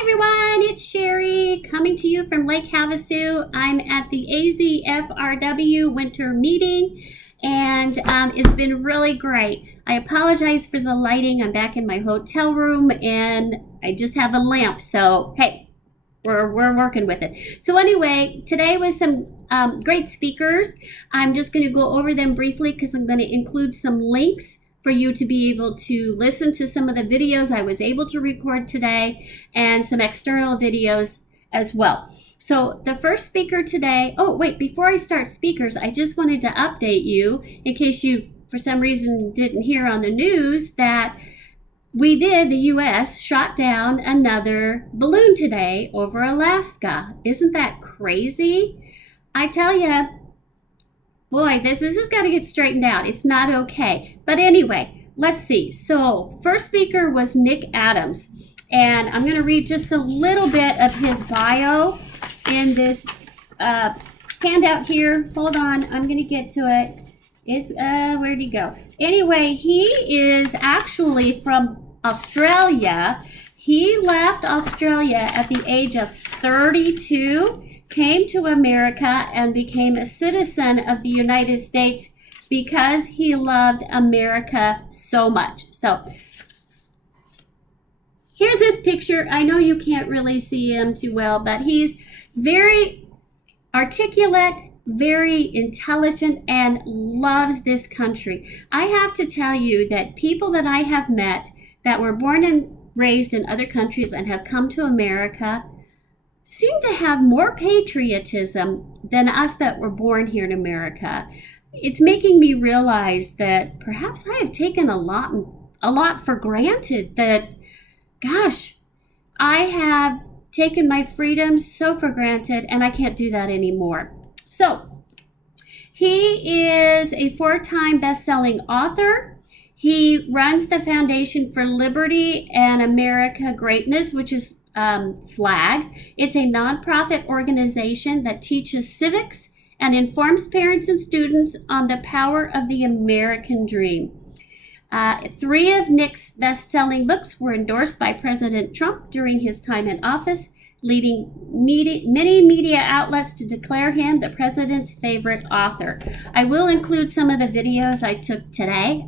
Hi everyone, it's Sherry coming to you from Lake Havasu. I'm at the AZFRW winter meeting and it's been really great. I apologize for the lighting. I'm back in my hotel room and I just have a lamp, so hey, we're working with it. So anyway, today was some great speakers. I'm just going to go over them briefly because I'm going to include some links for you to be able to listen to some of the videos I was able to record today and some external videos as well. So the first speaker today, oh wait, before I start speakers, I just wanted to update you in case you for some reason didn't hear on the news that the US shot down another balloon today over Alaska. Isn't that crazy? I tell you, boy, this has got to get straightened out. It's not okay. But anyway, let's see. So first speaker was Nick Adams. And I'm going to read just a little bit of his bio in this handout here. Hold on. I'm going to get to it. It's, where'd he go? Anyway, he is actually from Australia. He left Australia at the age of 32. Came to America and became a citizen of the United States because he loved America so much. So here's this picture. I know you can't really see him too well, but he's very articulate, very intelligent, and loves this country. I have to tell you that people that I have met that were born and raised in other countries and have come to America seem to have more patriotism than us that were born here in America. It's making me realize that perhaps I have taken a lot for granted. That, gosh, I have taken my freedoms so for granted, and I can't do that anymore. So, he is a 4-time best-selling author. He runs the Foundation for Liberty and America Greatness, which is FLAG. It's a nonprofit organization that teaches civics and informs parents and students on the power of the American dream. 3 of Nick's best-selling books were endorsed by President Trump during his time in office, leading many media outlets to declare him the president's favorite author. I will include some of the videos I took today,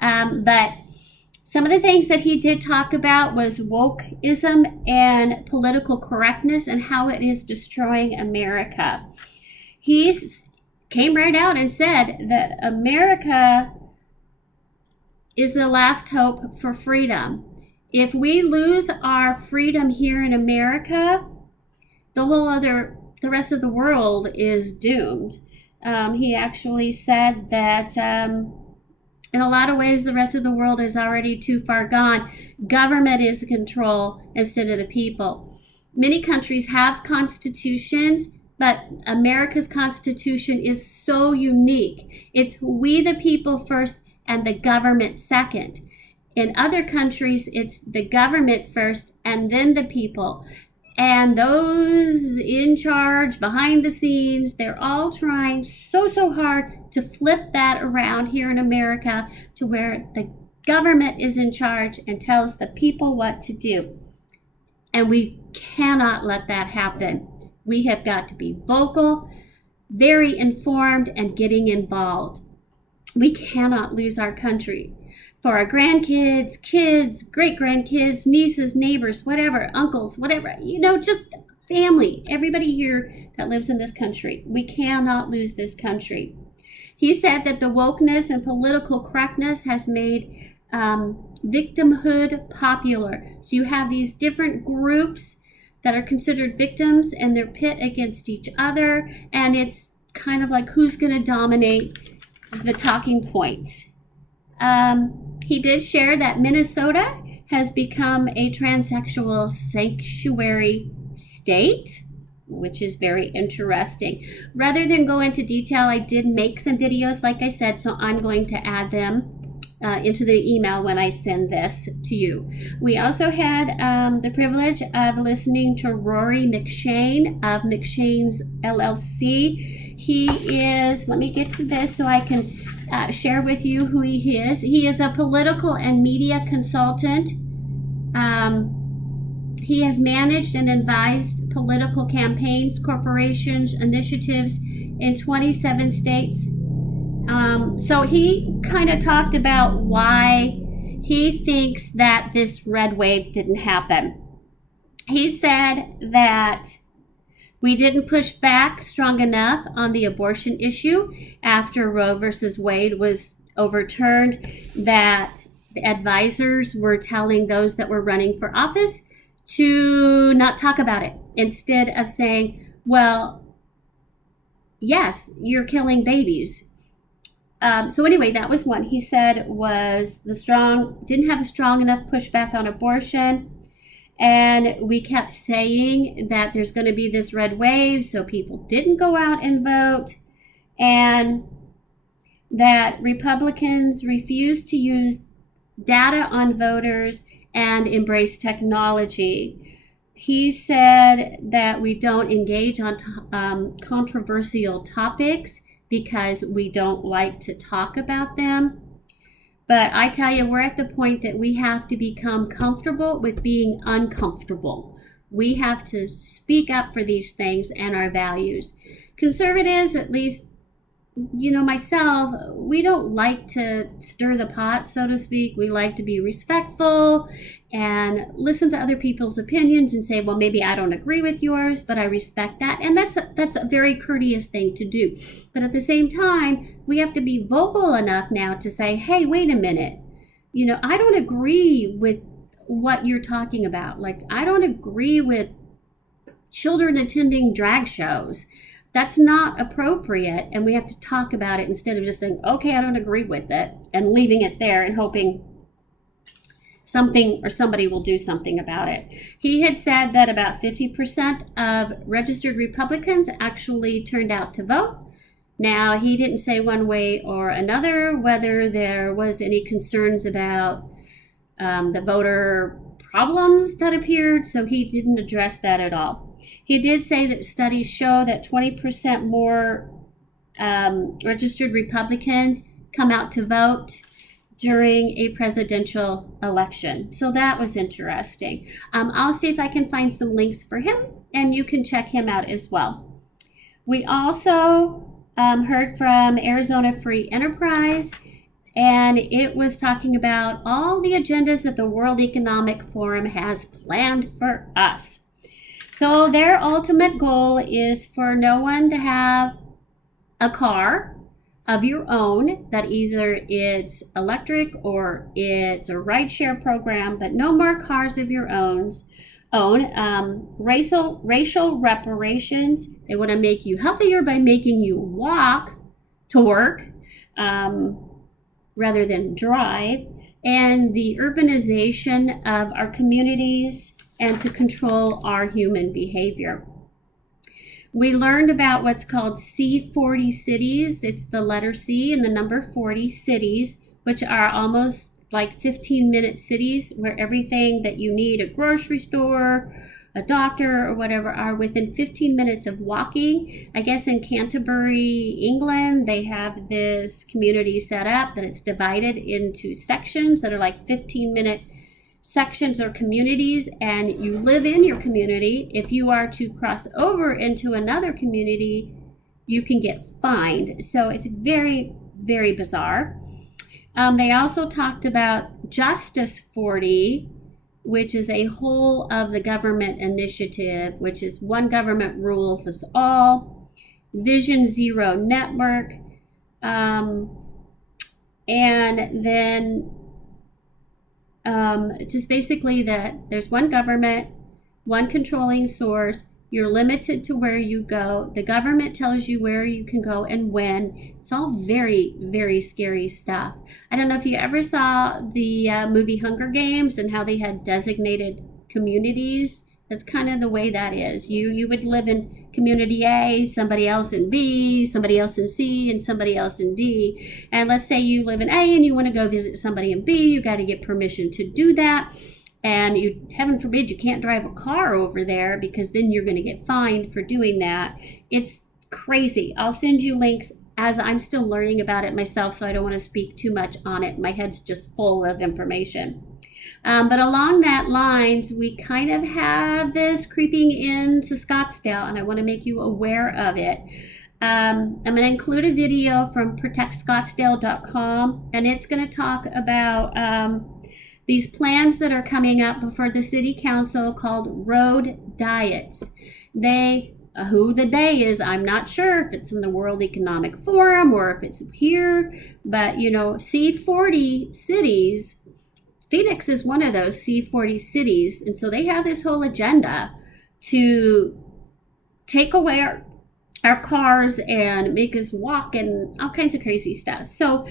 but some of the things that he did talk about was wokeism and political correctness and how it is destroying America. He came right out and said that America is the last hope for freedom. If we lose our freedom here in America, the rest of the world is doomed. He actually said that in a lot of ways, the rest of the world is already too far gone. Government is in control instead of the people. Many countries have constitutions, but America's constitution is so unique. It's we the people first and the government second. In other countries, it's the government first and then the people. And those in charge, behind the scenes, they're all trying so hard to flip that around here in America to where the government is in charge and tells the people what to do. And we cannot let that happen. We have got to be vocal, very informed, and getting involved. We cannot lose our country. For our grandkids, kids, great-grandkids, nieces, neighbors, whatever, uncles, whatever, just family, everybody here that lives in this country. We cannot lose this country. He said that the wokeness and political correctness has made victimhood popular. So you have these different groups that are considered victims and they're pit against each other, and it's kind of like who's going to dominate the talking points. He did share that Minnesota has become a transsexual sanctuary state, which is very interesting. Rather than go into detail, I did make some videos, like I said, so I'm going to add them into the email when I send this to you. We also had the privilege of listening to Rory McShane of McShane's LLC. He is, let me get to this so I can share with you who he is. He is a political and media consultant. He has managed and advised political campaigns, corporations, initiatives in 27 states. So he kind of talked about why he thinks that this red wave didn't happen. He said that we didn't push back strong enough on the abortion issue after Roe versus Wade was overturned, that the advisors were telling those that were running for office to not talk about it, instead of saying, well, yes, you're killing babies. So anyway, that was one he said was didn't have a strong enough pushback on abortion. And we kept saying that there's going to be this red wave, so people didn't go out and vote, and that Republicans refused to use data on voters and embrace technology. He said that we don't engage on controversial topics because we don't like to talk about them. But I tell you, we're at the point that we have to become comfortable with being uncomfortable. We have to speak up for these things and our values. Conservatives, at least, myself, we don't like to stir the pot, so to speak. We like to be respectful and listen to other people's opinions and say, well, maybe I don't agree with yours, but I respect that. And that's a very courteous thing to do. But at the same time, we have to be vocal enough now to say, hey, wait a minute. I don't agree with what you're talking about. Like, I don't agree with children attending drag shows. That's not appropriate, and we have to talk about it instead of just saying, okay, I don't agree with it, and leaving it there and hoping something or somebody will do something about it. He had said that about 50% of registered Republicans actually turned out to vote. Now, he didn't say one way or another whether there was any concerns about the voter problems that appeared, so he didn't address that at all. He did say that studies show that 20% more registered Republicans come out to vote during a presidential election. So that was interesting. I'll see if I can find some links for him, and you can check him out as well. We also heard from Arizona Free Enterprise, and it was talking about all the agendas that the World Economic Forum has planned for us. So their ultimate goal is for no one to have a car of your own, that either it's electric or it's a rideshare program, but no more cars of your own. Racial reparations. They want to make you healthier by making you walk to work rather than drive. And the urbanization of our communities, and to control our human behavior. We learned about what's called C40 cities. It's the letter C and the number 40 cities, which are almost like 15-minute cities where everything that you need, a grocery store, a doctor, or whatever, are within 15 minutes of walking. I guess in Canterbury, England, they have this community set up that it's divided into sections that are like 15-minute sections or communities, and you live in your community. If you are to cross over into another community, you can get fined. So it's very, very bizarre. They also talked about Justice 40, which is a whole of the government initiative, which is one government rules us all, Vision Zero Network, and then just basically that there's one government, one controlling source. You're limited to where you go. The government tells you where you can go and when. It's all very, very scary stuff. I don't know if you ever saw the movie Hunger Games and how they had designated communities. That's kind of the way that is. You would live in community A, somebody else in B, somebody else in C, and somebody else in D. And let's say you live in A and you want to go visit somebody in B. You got to get permission to do that. And you, heaven forbid, you can't drive a car over there because then you're going to get fined for doing that. It's crazy. I'll send you links as I'm still learning about it myself, so I don't want to speak too much on it. My head's just full of information. But along that lines, we kind of have this creeping into Scottsdale, and I want to make you aware of it. I'm going to include a video from protectscottsdale.com, and it's going to talk about these plans that are coming up before the city council called road diets. Who the they is, I'm not sure if it's from the World Economic Forum or if it's here, but C40 cities, Phoenix is one of those C40 cities, and so they have this whole agenda to take away our cars and make us walk and all kinds of crazy stuff. So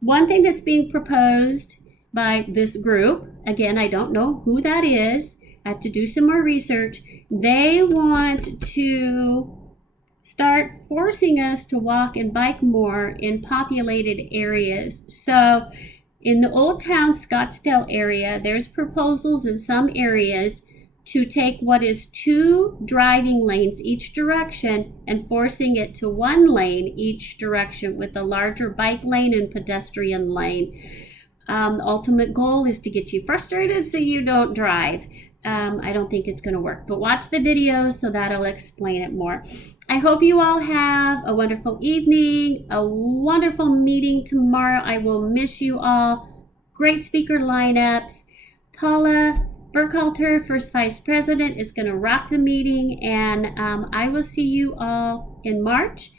one thing that's being proposed by this group, again, I don't know who that is, I have to do some more research. They want to start forcing us to walk and bike more in populated areas. So in the Old Town Scottsdale area, there's proposals in some areas to take what is 2 driving lanes each direction and forcing it to 1 lane each direction with a larger bike lane and pedestrian lane. The ultimate goal is to get you frustrated so you don't drive. I don't think it's going to work, but watch the video so that'll explain it more. I hope you all have a wonderful evening, a wonderful meeting tomorrow. I will miss you all. Great speaker lineups. Paula Burkhalter, First Vice President, is going to rock the meeting, and I will see you all in March.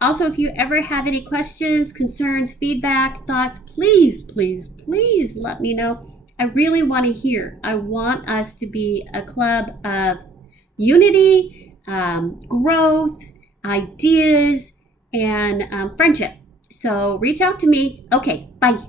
Also, if you ever have any questions, concerns, feedback, thoughts, please, please, please let me know. I really want to hear. I want us to be a club of unity, growth, ideas, and friendship. So reach out to me. Okay, bye.